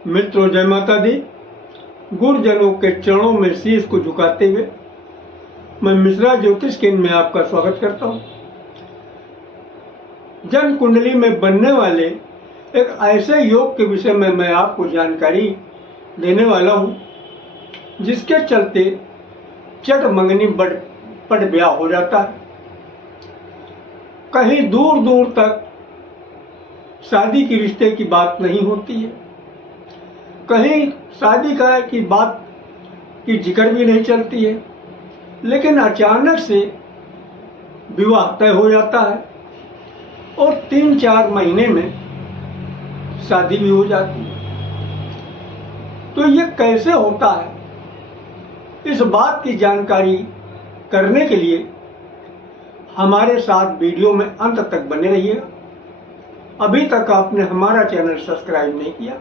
मित्रों, जय माता दी। गुरुजनों के चरणों में शीश को झुकाते हुए मैं मिश्रा ज्योतिष केंद्र में आपका स्वागत करता हूं। जन्म कुंडली में बनने वाले एक ऐसे योग के विषय में मैं आपको जानकारी देने वाला हूं जिसके चलते चट मंगनी पट ब्याह हो जाता है। कहीं दूर दूर तक शादी की रिश्ते की बात नहीं होती है, कहीं शादी की बात की जिक्र भी नहीं चलती है, लेकिन अचानक से विवाह तय हो जाता है और 3-4 महीने में शादी भी हो जाती है। तो ये कैसे होता है, इस बात की जानकारी करने के लिए हमारे साथ वीडियो में अंत तक बने रहिएगा। अभी तक आपने हमारा चैनल सब्सक्राइब नहीं किया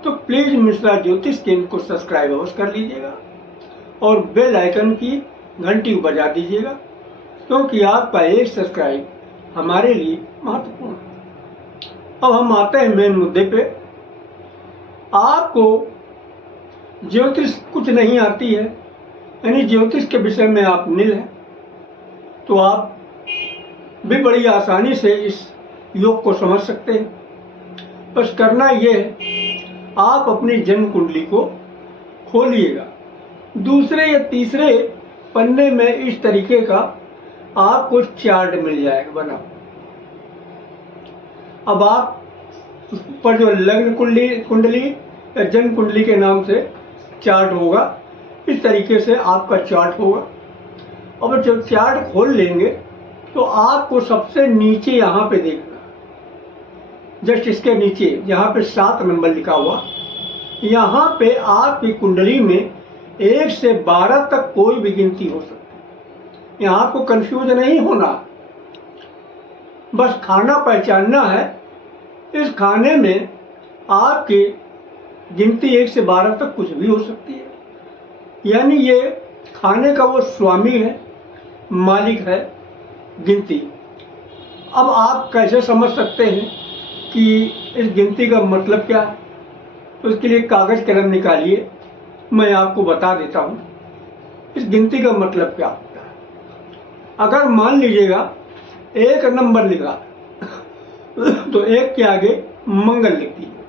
तो प्लीज मिश्रा ज्योतिष केंद्र को सब्सक्राइब अवश्य कर लीजिएगा और बेल आइकन की घंटी बजा दीजिएगा, क्योंकि आपका एक सब्सक्राइब हमारे लिए महत्वपूर्ण है। अब हम आते हैं मेन मुद्दे पे। आपको ज्योतिष कुछ नहीं आती है, यानी ज्योतिष के विषय में आप नील हैं, तो आप भी बड़ी आसानी से इस योग को समझ सकते हैं। बस करना ये है, आप अपनी जन्म कुंडली को खोलिएगा। दूसरे या तीसरे पन्ने में इस तरीके का आपको चार्ट मिल जाएगा बना। अब आप उस पर जो लग्न कुंडली या जन्म कुंडली के नाम से चार्ट होगा, इस तरीके से आपका चार्ट होगा। अब जब चार्ट खोल लेंगे तो आपको सबसे नीचे यहाँ पे देखना, जस्ट इसके नीचे जहाँ पे 7 नंबर लिखा हुआ, यहाँ पे आपकी कुंडली में 1 से 12 तक कोई भी गिनती हो सकती है। यहाँ आपको कंफ्यूज नहीं होना, बस खाना पहचानना है। इस खाने में आपकी गिनती 1 से 12 तक कुछ भी हो सकती है, यानी ये खाने का वो स्वामी है, मालिक है गिनती। अब आप कैसे समझ सकते हैं कि इस गिनती का मतलब क्या है? तो इसके लिए कागज कलम निकालिए, मैं आपको बता देता हूँ इस गिनती का मतलब क्या होता है। अगर मान लीजिएगा 1 नंबर लिखा तो 1 के आगे मंगल लिख दीजिए।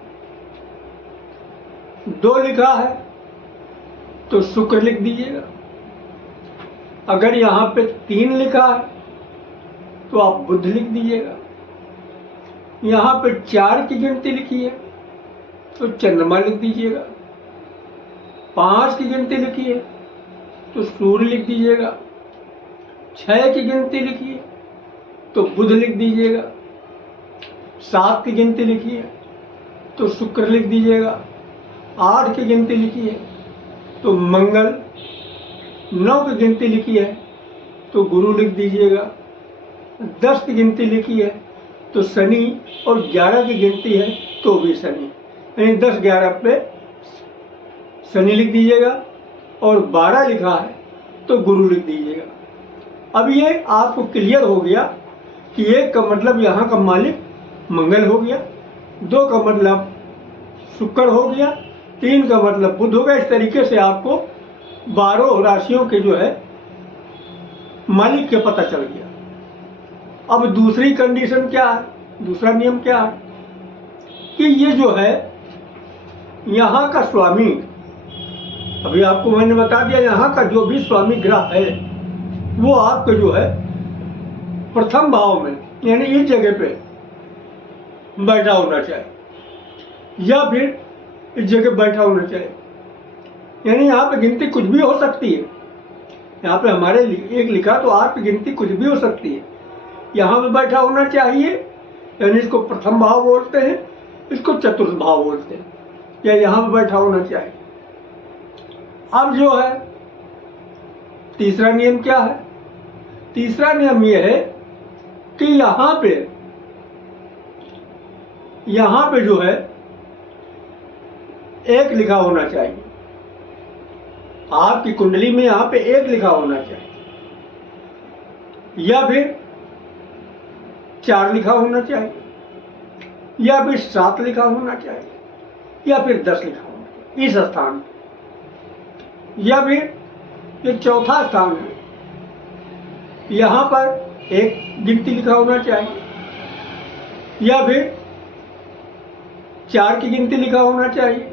2 लिखा है तो शुक्र लिख दीजिएगा। अगर यहाँ पे 3 लिखा है तो आप बुध लिख दीजिएगा। यहाँ पे 4 की गिनती लिखी है तो चंद्रमा लिख दीजिएगा। 5 की गिनती लिखी है तो सूर्य लिख दीजिएगा। 6 की गिनती लिखी है तो बुध लिख दीजिएगा। 7 की गिनती लिखी है तो शुक्र लिख दीजिएगा। 8 की गिनती लिखी है तो मंगल। 9 की गिनती लिखी है तो गुरु लिख दीजिएगा। 10 की गिनती लिखी है तो शनि, और 11 की गिनती है तो भी शनि, यानी 10-11 पे शनि लिख दीजिएगा और 12 लिखा है तो गुरु लिख दीजिएगा। अब ये आपको क्लियर हो गया कि 1 का मतलब यहाँ का मालिक मंगल हो गया, 2 का मतलब शुक्र हो गया, 3 का मतलब बुध हो गया। इस तरीके से आपको 12 राशियों के जो है मालिक के पता चल गया। अब दूसरी कंडीशन क्या है, दूसरा नियम क्या है कि ये जो है यहाँ का स्वामी, अभी आपको मैंने बता दिया, यहाँ का जो भी स्वामी ग्रह है वो आपके जो है प्रथम भाव में, यानी इस जगह पे बैठा होना चाहिए या फिर इस जगह बैठा होना चाहिए। यानी यहाँ पे गिनती कुछ भी हो सकती है। यहाँ पे हमारे एक लिखा तो आपकी गिनती कुछ भी हो सकती है। यहाँ पे बैठा होना चाहिए, यानी इसको प्रथम भाव बोलते हैं, इसको चतुर्थ भाव बोलते हैं, या यहाँ पे बैठा होना चाहिए। अब जो है तीसरा नियम क्या है? तीसरा नियम यह है कि यहाँ पे जो है 1 लिखा होना चाहिए। आपकी कुंडली में यहाँ पे 1 लिखा होना चाहिए, या फिर 4 लिखा होना चाहिए, या फिर 7 लिखा होना चाहिए, या फिर 10 लिखा होना चाहिए इस स्थान पे। या फिर ये चौथा स्थान है, यहाँ पर 1 गिनती लिखा होना चाहिए, या फिर 4 की गिनती लिखा होना चाहिए,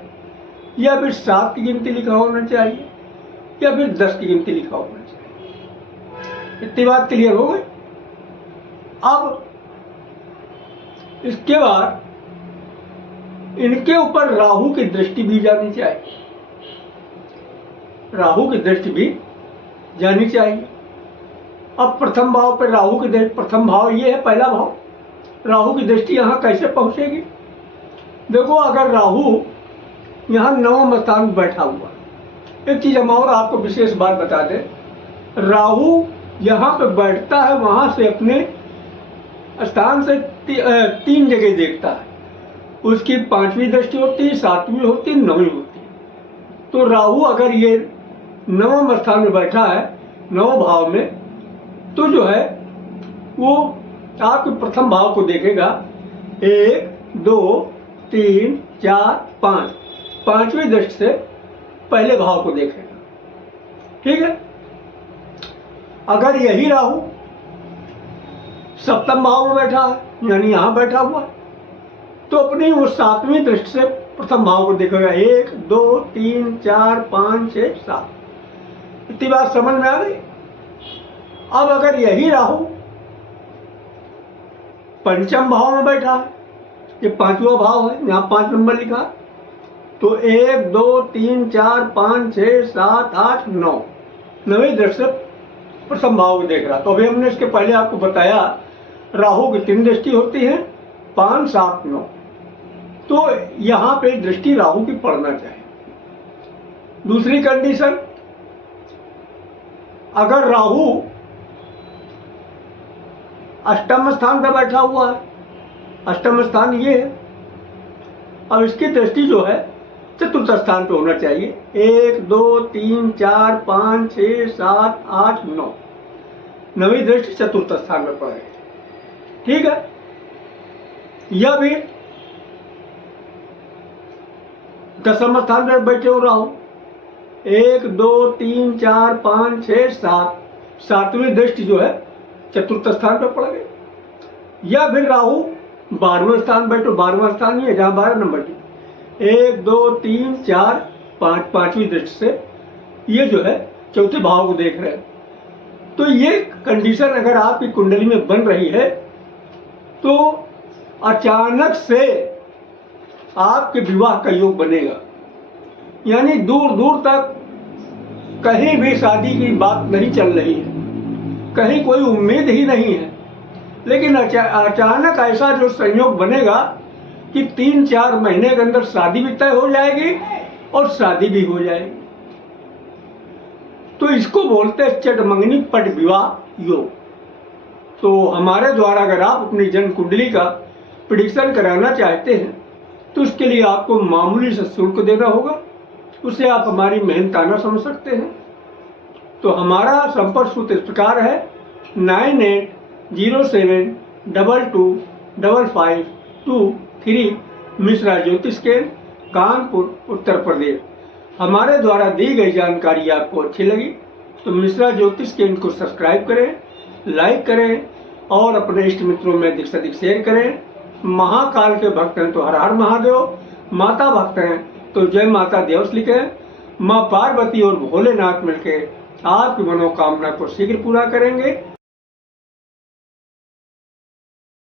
या फिर 7 की गिनती लिखा होना चाहिए, या फिर 10 की गिनती लिखा होना चाहिए। इतनी बात क्लियर हो गई। अब इसके बाद इनके ऊपर राहु की दृष्टि भी जानी चाहिए, राहु की दृष्टि भी जानी चाहिए। अब प्रथम भाव पर राहु की दृष्टि, प्रथम भाव ये है, पहला भाव, राहु की दृष्टि यहाँ कैसे पहुंचेगी? देखो, अगर राहु यहाँ 9वें स्थान में बैठा हुआ, एक चीज हम और आपको विशेष बात बता दें, राहु यहाँ पे बैठता है, वहां से अपने स्थान से 3 जगह देखता है, उसकी 5वीं दृष्टि होती है, 7वीं होती है, 9वीं होती है। तो राहु अगर ये 9वें स्थान में बैठा है, 9 भाव में, तो जो है वो आपके प्रथम भाव को देखेगा, 1 2 3 4 5, 5वीं दृष्टि से पहले भाव को देखेगा। ठीक है। अगर यही राहु सप्तम भाव में बैठा है, यानी यहां बैठा हुआ, तो अपनी वो 7वीं दृष्टि से प्रथम भाव को देखेगा, 1 2 3 4 5 6 7। इतनी बात समझ में आ गई। अब अगर यही राहु पंचम भाव में बैठा है, ये 5वां भाव है, यहाँ 5 नंबर लिखा, तो 1 2 3 4 5 6 7 8 9, 9वीं दृष्टि से प्रथम भाव को देख रहा। तो अभी हमने इसके पहले आपको बताया राहु की 3 दृष्टि होती है, 5 7 9। तो यहां पे दृष्टि राहु की पड़ना चाहिए। दूसरी कंडीशन, अगर राहु अष्टम स्थान पर बैठा हुआ है, अष्टम स्थान ये है, अब इसकी दृष्टि जो है चतुर्थ स्थान पे होना चाहिए, 1 2 3 4 5 6 7 8 9, 9वीं दृष्टि चतुर्थ स्थान पर पड़ेगी। ठीक है। या भी 10वें स्थान पर बैठे हो राहु, 1 2 3 4 5 6 7, 7वीं दृष्टि जो है चतुर्थ स्थान पर पड़ गई। या फिर राहु 12वें स्थान बैठो, 12वां स्थान ही है जहां 12 नंबर की, 1 2 3 4 5, 5वीं दृष्टि से ये जो है चौथे भाव को देख रहे हैं। तो ये कंडीशन अगर आपकी कुंडली में बन रही है, तो अचानक से आपके विवाह का योग बनेगा, यानी दूर दूर तक कहीं भी शादी की बात नहीं चल रही है, कहीं कोई उम्मीद ही नहीं है, लेकिन अचानक ऐसा जो संयोग बनेगा कि 3-4 महीने के अंदर शादी भी तय हो जाएगी और शादी भी हो जाएगी। तो इसको बोलते हैं चटमंगनी पट विवाह योग। तो हमारे द्वारा अगर आप अपनी जन्म कुंडली का प्रेडिक्शन कराना चाहते हैं, तो उसके लिए आपको मामूली से शुल्क देना होगा, उसे आप हमारी मेहनताना समझ सकते हैं। तो हमारा संपर्क सूत्र इस प्रकार है, 9807225523, मिश्रा ज्योतिष केंद्र, कानपुर, उत्तर प्रदेश। हमारे द्वारा दी गई जानकारी आपको अच्छी लगी तो मिश्रा ज्योतिष केंद्र को सब्सक्राइब करें, लाइक करें और अपने इष्ट मित्रों में अधिक से अधिक शेयर करें। महाकाल के भक्त हैं तो हर हर महादेव, माता भक्त हैं तो जय माता देवस लिखें। माँ पार्वती और भोलेनाथ मिलकर आपकी मनोकामना को शीघ्र पूरा करेंगे।